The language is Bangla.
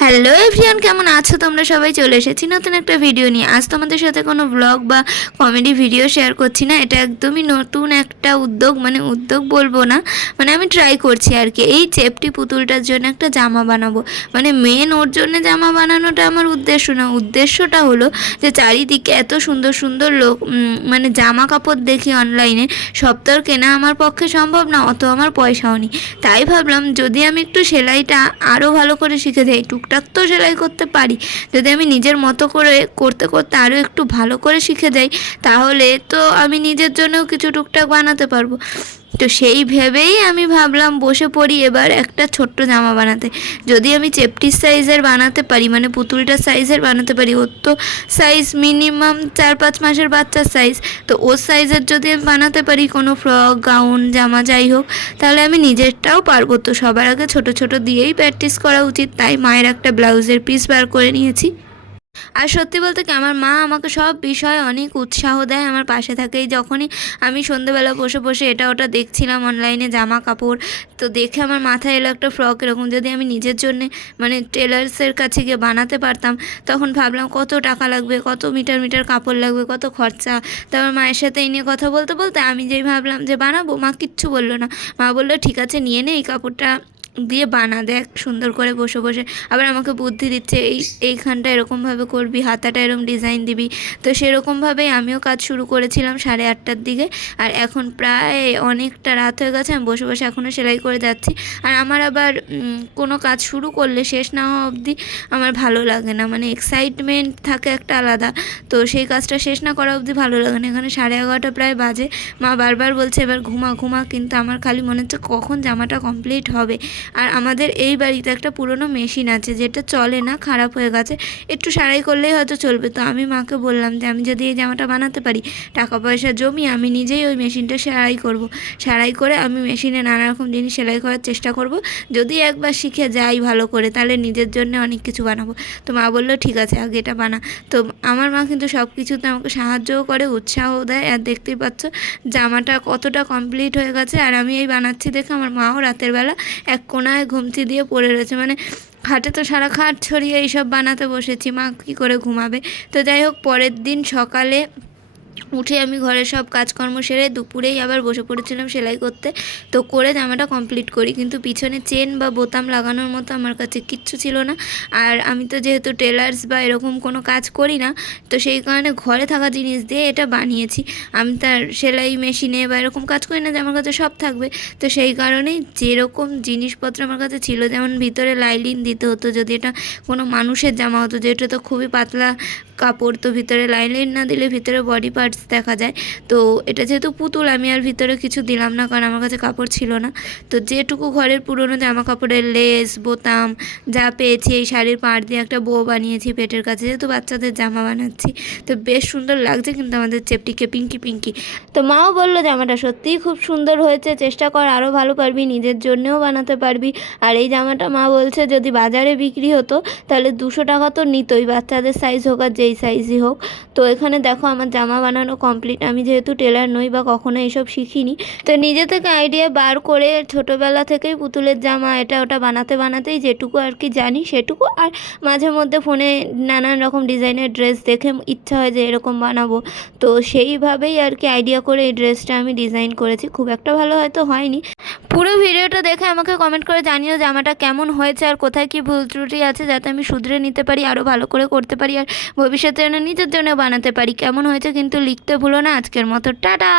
হ্যালো এভরিওয়ান কেমন আছো তোমরা? সবাই চলে এসেছি নতুন একটা ভিডিও নিয়ে। আজ তোমাদের সাথে কোনো ব্লগ বা কমেডি ভিডিও শেয়ার করছি না। এটা একদমই নতুন একটা উদ্যোগ মানে উদ্যোগ বলব না। মানে আমি ট্রাই করছি আর কি। এই চেপটি পুতুলটার জন্য একটা জামা বানাবো। মানে মেন ওর জন্য জামা বানানোটা আমার উদ্দেশ্য না। উদ্দেশ্যটা হলো যে চারিদিকে এত সুন্দর সুন্দর লোক মানে জামা কাপড় দেখি অনলাইনে আর কেনা আমার পক্ষে সম্ভব না, অত আমার পয়সাও নেই। তাই ভাবলাম যদি আমি একটু সেলাইটা আরও ভালো করে শিখে যাই টুকটাক তো সেলাই করতে পারি। যদি আমি নিজের মতো করে করতে করতে আরও একটু ভালো করে শিখে যাই, তাহলে তো আমি নিজের জন্যও কিছু টুকটাক বানাতে পারব। তো সেই ভেবেই আমি ভাবলাম বসে পড়ি এবার একটা ছোট্ট জামা বানাতে। যদি আমি চেপটির সাইজের বানাতে পারি মানে পুতুলটার সাইজের বানাতে পারি, ওর তো সাইজ মিনিমাম চার পাঁচ মাসের বাচ্চার সাইজ তো ওর সাইজের যদি আমি বানাতে পারি কোনো ফ্রক গাউন জামা যাই হোক, তাহলে আমি নিজেরটাও পারব তো সবার আগে ছোট ছোট দিয়েই প্র্যাকটিস করা উচিত, তাই মায়ের একটা ব্লাউজের পিস বার করে নিয়েছি। আর সত্যি বলতে কি, আমার মা আমাকে সব বিষয়ে অনেক উৎসাহ দেয় আমার পাশে থাকে যখনই আমি সন্ধ্যেবেলা বসে বসে এটা ওটা দেখছিলাম অনলাইনে জামা কাপড়, তো দেখে আমার মাথায় এলো একটা ফ্রক এরকম। যদি আমি নিজের জন্যে মানে টেলার্সের কাছে গিয়ে বানাতে পারতাম, তখন ভাবলাম কত টাকা লাগবে, কত মিটার মিটার কাপড় লাগবে, কত খরচা। তারপর মায়ের সাথে এই নিয়ে কথা বলতে বলতে আমি যেই ভাবলাম যে বানাবো, মা কিচ্ছু বলল না। মা বলল, ঠিক আছে, নিয়ে নে এই কাপড়টা। দিয়ে বানা দেখ, সুন্দর করে বসে বসে। আবার আমাকে বুদ্ধি দিচ্ছে, এই, এইখানটা এরকমভাবে করবি, হাতাটা এরকম ডিজাইন দিবি। তো সেরকমভাবেই আমিও কাজ শুরু করেছিলাম সাড়ে আটটার দিকে। আর এখন প্রায় অনেকটা রাত হয়ে গেছে, আমি বসে বসে এখনও সেলাই করে যাচ্ছি। আর আমার আবার কোনো কাজ শুরু করলে শেষ না হওয়া অবধি আমার ভালো লাগে না। মানে এক্সাইটমেন্ট থাকে একটা আলাদা। তো সেই কাজটা শেষ না করা অবধি ভালো লাগে না। এখানে সাড়ে এগারোটা প্রায় বাজে। মা বারবার বলছে, এবার ঘুমা ঘুমা। কিন্তু আমার খালি মনে হচ্ছে কখন জামাটা কমপ্লিট হবে। আর আমাদের এই বাড়িতে একটা পুরনো মেশিন আছে যেটা চলে না, খারাপ হয়ে গেছে। একটু সারাই করলেই হয়তো চলবে। তো আমি মাকে বললাম যে, আমি যদি এই জামাটা বানাতে পারি, টাকা পয়সা জমি, আমি নিজেই ওই মেশিনটা সেলাই করব। সেলাই করে আমি মেশিনে নানা রকম জিনিস সেলাই করার চেষ্টা করব। যদি একবার শিখে যাই ভালো করে, তাহলে নিজের জন্য অনেক কিছু বানাবো। তো মা বলল, ঠিক আছে, আগে এটা বানা। তো আমার মা কিন্তু সব কিছুতে আমাকে সাহায্যও করে উৎসাহ দেয়। আর দেখতেই পাচ্ছ, জামাটা কতটা কমপ্লিট হয়ে গেছে। আর আমি এই বানাচ্ছি দেখে আমার মাও রাতের বেলা এক কোনায় ঘুমচি দিয়ে পড়ে রয়েছে। মানে খাটে তো সারা খাট ছড়িয়ে এইসব বানাতে বসেছি, মা কী করে ঘুমাবে? তো যাই হোক, পরের দিন সকালে উঠে আমি ঘরের সব কাজকর্ম সেরে দুপুরেই আবার বসে পড়েছিলাম সেলাই করতে। তো করে জামাটা কমপ্লিট করি। কিন্তু পিছনে চেন বা বোতাম লাগানোর মতো আমার কাছে কিচ্ছু ছিল না। আর আমি তো যেহেতু টেলার্স বা এরকম কোনো কাজ করি না, তো সেই কারণে ঘরে থাকা জিনিস দিয়ে এটা বানিয়েছি। আমি তার সেলাই মেশিনে বা এরকম কাজ করি না যে আমার কাছে সব থাকবে। তো সেই কারণেই যেরকম জিনিসপত্র আমার কাছে ছিল, যেমন ভিতরে লাইলিন দিতে হতো, যদি এটা কোনো মানুষের জামা হতো, যেটা তো খুবই পাতলা কাপড় তো ভিতরে লাইলিন না দিলে ভিতরে বডি পার্টস দেখা যায়। তো এটা যেহেতু পুতুল, আমি আর ভিতরে কিছু দিলাম না কারণ আমার কাছে কাপড় ছিল না। তো যেটুকু ঘরের পুরনো জামা কাপড়ের লেস বোতাম যা পেয়েছি, এই শাড়ির পাড় দিয়ে একটা বউ বানিয়েছি পেটের কাছে, যেহেতু বাচ্চাদের জামা বানাচ্ছি। তো বেশ সুন্দর লাগছে কিন্তু আমাদের চেপটিকে পিঙ্কি পিঙ্কি। তো মাও বলল জামাটা সত্যিই খুব সুন্দর হয়েছে, চেষ্টা কর আরও ভালো পারবি, নিজের জন্যেও বানাতে পারবি। আর এই জামাটা মা বলছে, যদি বাজারে বিক্রি হতো, তাহলে দুশো টাকা তো নিতই, বাচ্চাদের সাইজ হোক আর যেই সাইজই হোক। তো এখানে দেখো আমার জামা বানানো কমপ্লিট আমি যেহেতু টেলার নই বা কখনো এইসব শিখিনি। তো নিজে থেকে আইডিয়া বার করে ছোটোবেলা থেকেই পুতুলের জামা এটা ওটা বানাতে বানাতেই যেটুকু আর কি জানি সেটুকু। আর মাঝে মধ্যে ফোনে নানান রকম ডিজাইনের ড্রেস দেখে ইচ্ছা হয় যে এরকম বানাবো। তো সেইভাবেই আর কি আইডিয়া করে এই ড্রেসটা আমি ডিজাইন করেছি। খুব একটা ভালো হয়তো হয়নি। পুরো ভিডিওটা দেখে আমাকে কমেন্ট করে জানিও জামাটা কেমন হয়েছে আর কোথায় কি ভুল ত্রুটি আছে যাতে আমি শুধরে নিতে পারি আরও ভালো করে করতে পারি আর ভবিষ্যতে নিজের জন্য বানাতে পারি। কেমন হয়েছে কিন্তু লিখতে ভুলো না। আজকের মতো, টাটা!